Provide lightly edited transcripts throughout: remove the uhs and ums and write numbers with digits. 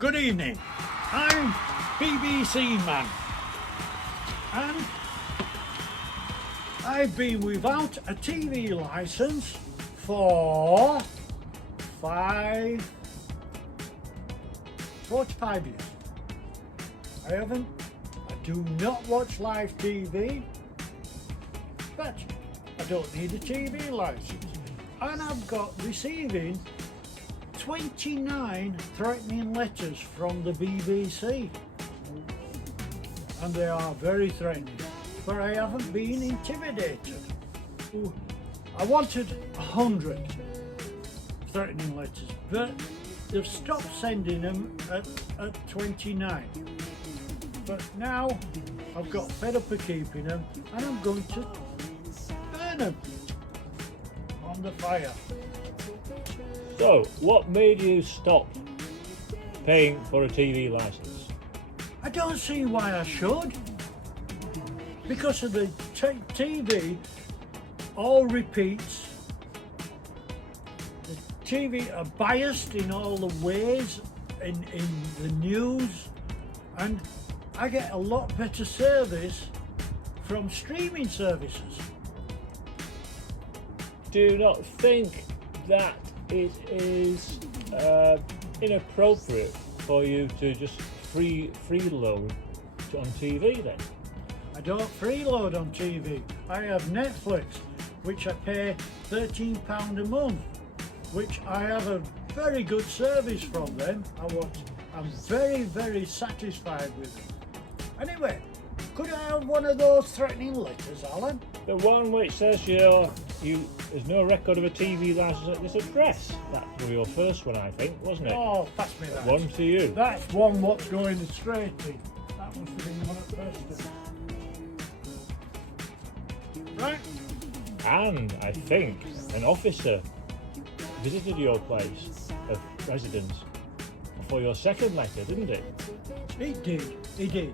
Good evening. I'm BBC Man, and I've been without a TV licence for 45 years. I do not watch live TV, but I don't need a TV licence. And I've got receiving 29 threatening letters from the BBC. And they are very threatening, but I haven't been intimidated. Ooh, I wanted 100 threatening letters, but they've stopped sending them at 29. But now I've got fed up of keeping them, and I'm going to burn them on the fire. So, what made you stop paying for a TV license? I don't see why I should. Because of the TV all repeats. The TV are biased in all the ways in the news, and I get a lot better service from streaming services. Do you not think that it is inappropriate for you to just freeload on TV then? I don't freeload on TV. I have Netflix, which I pay £13 a month, which I have a very good service from them. I'm very, very satisfied with them. Anyway, could I have one of those threatening letters, Alan? The one which says there's no record of a TV license at this address. That was your first one, I think, wasn't it? Oh, pass me that. One to you. That's one what's going straight in. That must have been one at first. Right? And I think an officer visited your place of residence for your second letter, didn't it? He did.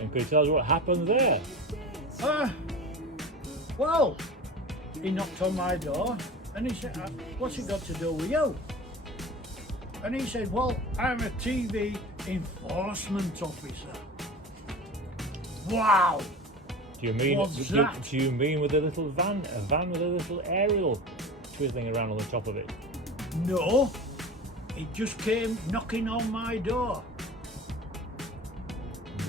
And could you tell us what happened there? Well, he knocked on my door and he said, what's it got to do with you? And he said, well, I'm a TV enforcement officer. Wow! Do you mean What's that? Do you mean with a little van with a little aerial twizzling around on the top of it? No, he just came knocking on my door.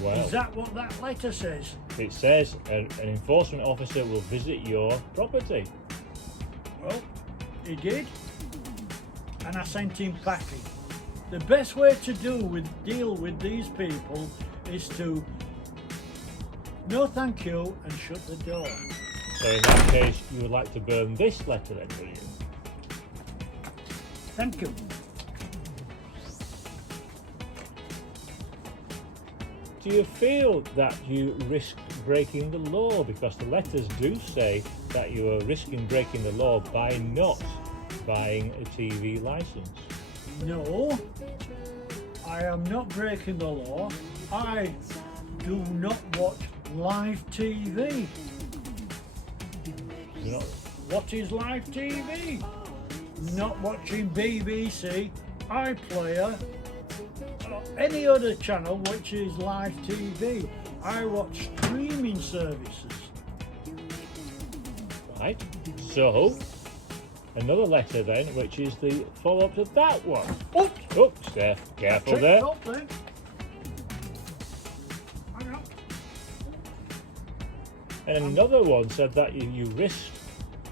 Well, Is that what that letter says? it says an enforcement officer will visit your property. Well, he did, and I sent him packing. The best way to deal with these people is to no thank you and shut the door. So in that case, you would like to burn this letter then, would you? Thank you. Do you feel that you risk breaking the law? Because the letters do say that you are risking breaking the law by not buying a TV license. No, I am not breaking the law. I do not watch live TV. You're not. What is live TV? Not watching BBC, iPlayer, or any other channel which is live TV. I watch streaming services. Right. So, another letter then, which is the follow-up to that one. Oops! Oops, Steph, careful there. Stop there. Hang on. And another one said that you risked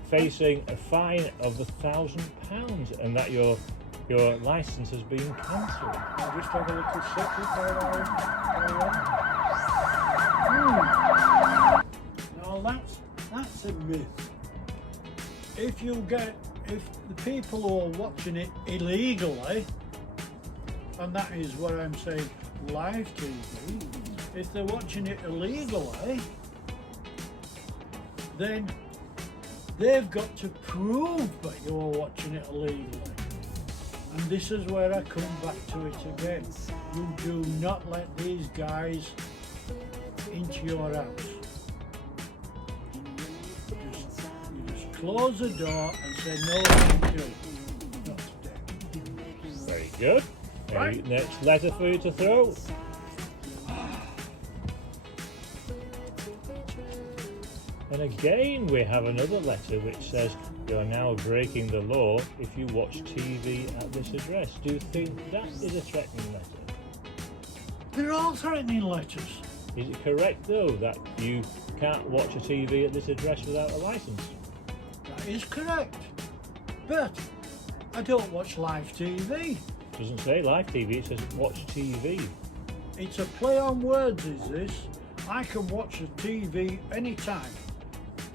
facing a fine of £1,000 and that your licence has been cancelled. I'll just have a little sip before I carry on. Now that's a myth. If the people who are watching it illegally, and that is what I'm saying, live TV, if they're watching it illegally, then they've got to prove that you're watching it illegally. And this is where I come back to it again. You do not let these guys into your house. You just close the door and say no thank you. Not today. Very good. Right. Next letter for you to throw. And again we have another letter which says you are now breaking the law if you watch TV at this address. Do you think that is a threatening letter? They're all threatening letters. Is it correct though that you can't watch a TV at this address without a license? That is correct. But I don't watch live TV. Doesn't say live TV, it says watch TV. It's a play on words, is this? I can watch a TV anytime,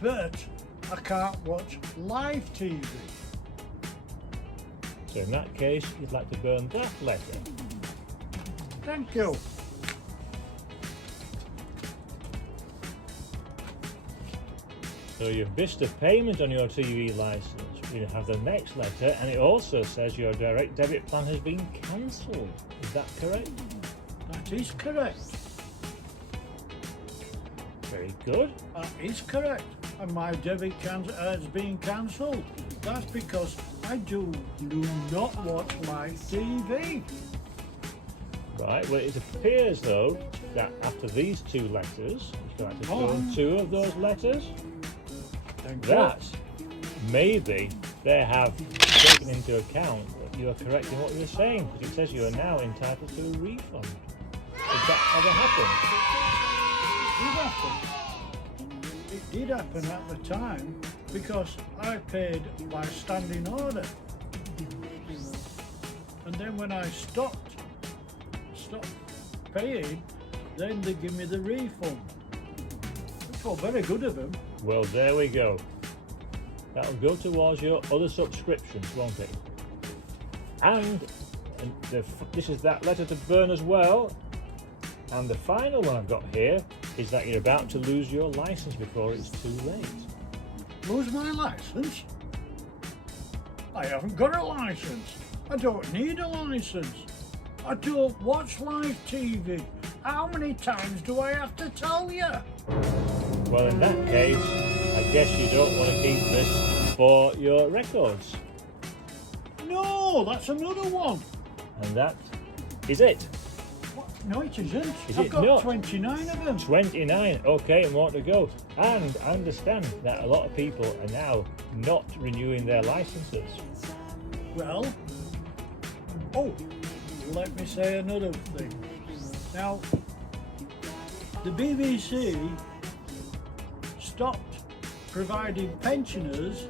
but I can't watch live TV. So in that case, you'd like to burn that letter. Thank you. So you've missed a payment on your TV license. We have the next letter, and it also says your direct debit plan has been cancelled. Is that correct? That is correct. Very good. That is correct. And my debit has been cancelled. That's because I do not watch live TV. Right, well it appears though that after these two letters, you'd like to throw two of those letters, Thank you. that maybe they have taken into account that you are correct in what you're saying, because it says you are now entitled to a refund. Has that ever happened? It did happen at the time because I paid by standing order. And then when I stopped paying, then they give me the refund. Which was very good of them. Well, there we go. That'll go towards your other subscriptions, won't it? And this is that letter to burn as well. And the final one I've got here is that you're about to lose your license before it's too late. Lose my license? I haven't got a license. I don't need a license. I don't watch live TV. How many times do I have to tell you? Well, in that case, I guess you don't want to keep this for your records. No, that's another one. And that is it. What? No, it isn't. Is I've it got not? 29 of them. 29, okay, more to go. And I understand that a lot of people are now not renewing their licenses. Well, let me say another thing. Now, the BBC stopped providing pensioners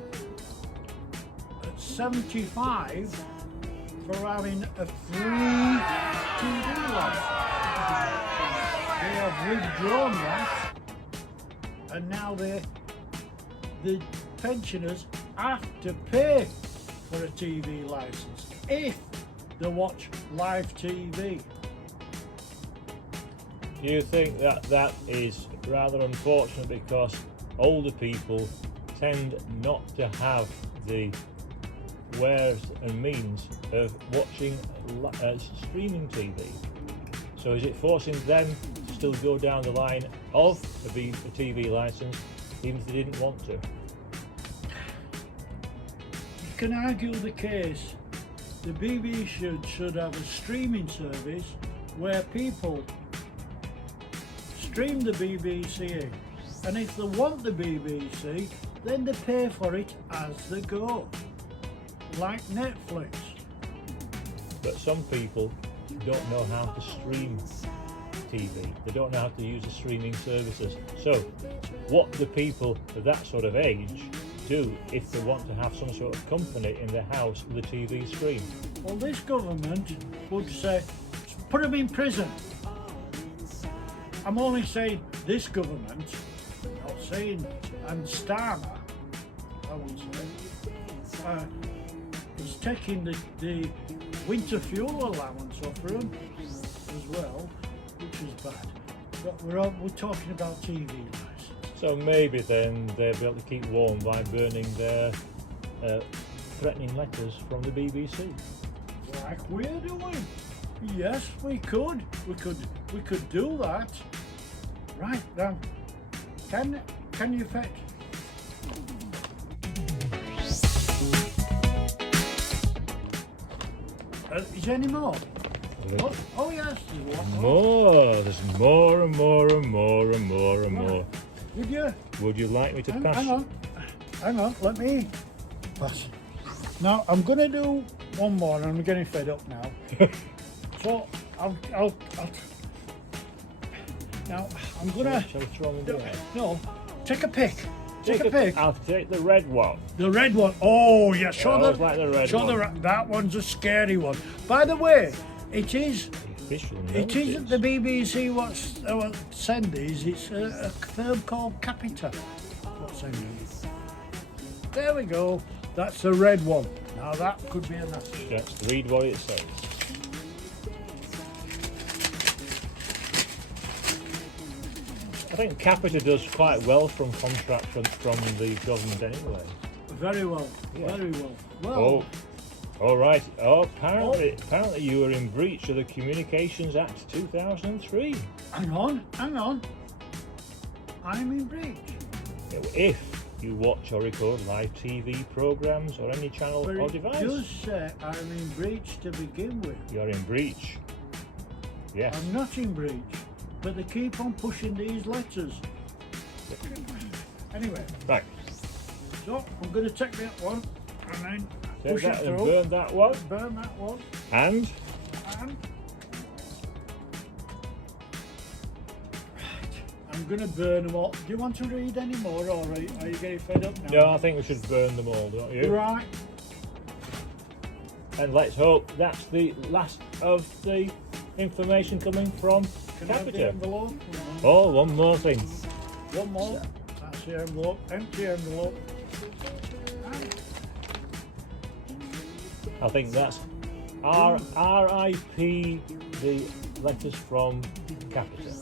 at 75 for having a free TV license. They have withdrawn that, and now the pensioners have to pay for a TV license if they watch live TV. Do you think that is rather unfortunate because older people tend not to have the wares and means of watching streaming TV? So is it forcing them to still go down the line of a TV license even if they didn't want to? You can argue the case. The BBC should have a streaming service where people stream the BBC, and if they want the BBC, then they pay for it as they go, like Netflix. But some people don't know how to stream TV. They don't know how to use the streaming services. So what do people of that sort of age do if they want to have some sort of company in their house with a TV screen? Well, this government would say, put them in prison. I'm only saying this government, not saying, and Starmer, I would say, is taking the winter fuel allowance off them as well, which is bad. But we're talking about TV license. So maybe then they'll be able to keep warm by burning their threatening letters from the BBC. Like we're doing. Yes, we could. We could do that. Right now, can you fetch? Is there any more? Oh yes, there's one. More. There's more and more and more and more and more. Did you? Would you like me to pass? Hang on, let me pass. Now I'm gonna do one more, and I'm getting fed up now. So I'll now I'm gonna Shall we throw them in the air? no, take a pick. Take a pick. I'll take the red one. The red one. Oh yeah, show I the always like the red one. that one's a scary one. By the way, it is. Official It isn't the BBC what's send these. It's a firm called Capita. What's sending it? There we go. That's the red one. Now that could be a nasty. Let's read what it says. I think Capita does quite well from contract from the government anyway. Very well. Yeah. Very well. Well. Oh, all right. Oh, apparently you were in breach of the Communications Act 2003. Hang on. I'm in breach. If you watch or record live TV programs or any channel But or it device, does say I'm in breach to begin with. you're in breach. Yes. I'm not in breach, but they keep on pushing these letters. Anyway, Right. so I'm going to take that one and then Take push it that and through. burn that one. Burn that one. And And I'm going to burn them all. Do you want to read any more, or are you getting fed up now? no, I think we should burn them all, don't you? Right. And let's hope that's the last of the information coming from Can I have the Capita. envelope? Oh, one more thing. One more. That's the envelope. Empty envelope. I think that's RIP, the letters from Capita.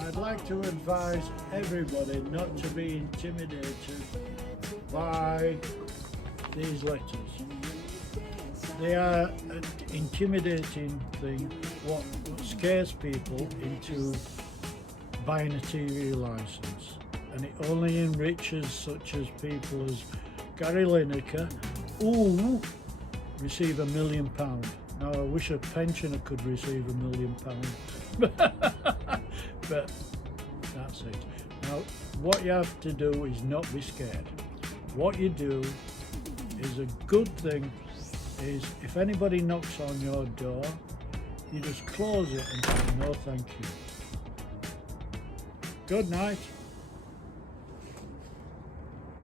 I'd like to advise everybody not to be intimidated by these letters. They are an intimidating thing, what scares people into buying a TV license, and it only enriches such as people as Gary Lineker, who receive £1 million. Now I wish a pensioner could receive £1 million, but that's it. Now what you have to do is not be scared. What you do is a good thing is if anybody knocks on your door, you just close it and say no thank you. Good night.